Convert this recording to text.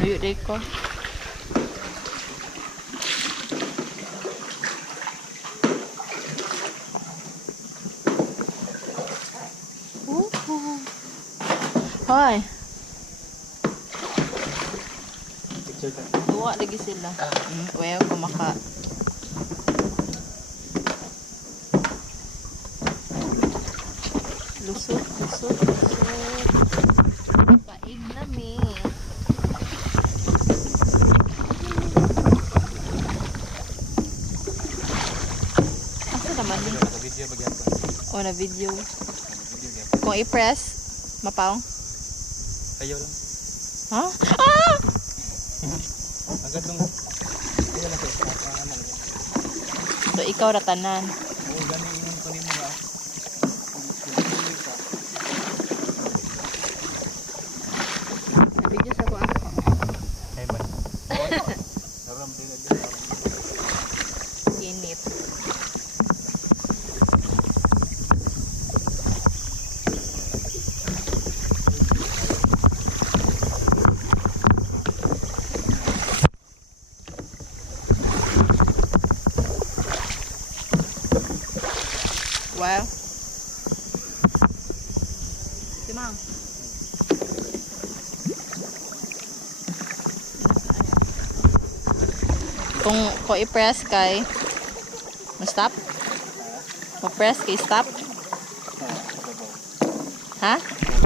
Luyo day ko. Hoy. Duwa lagi sila. Well, kumaka. Lusot. Kain na mi. Asa naman ni? Video bagyan pa. O na video. Kung i-press, mapaong. Kayo lang. Ha? Ah! Agad nung kaya lang ko. So ikaw ratanan. Oo, gani ingon ko nimo ba. Video sa ko ah. Ay ba. Aram din agad. Init. Wow. Simang. Kung i-press kay stop. Mo-press kay stop. Ha?